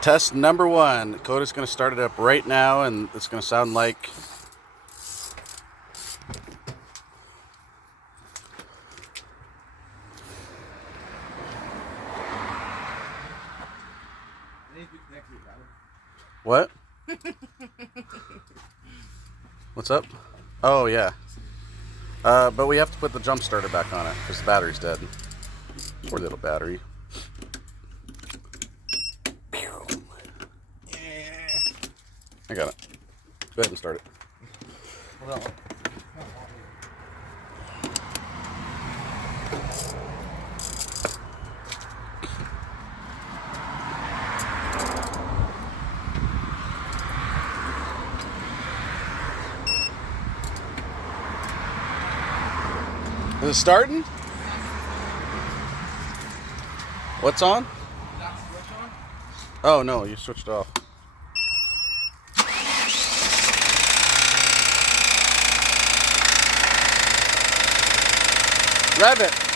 Test number 1. Dakota's going to start it up right now, and it's going to sound like... What? What's up? Oh, yeah. But we have to put the jump starter back on it because the battery's dead. Poor little battery. I got it. Go ahead and start it. Is it starting? What's on? Oh no, you switched off. Rev it.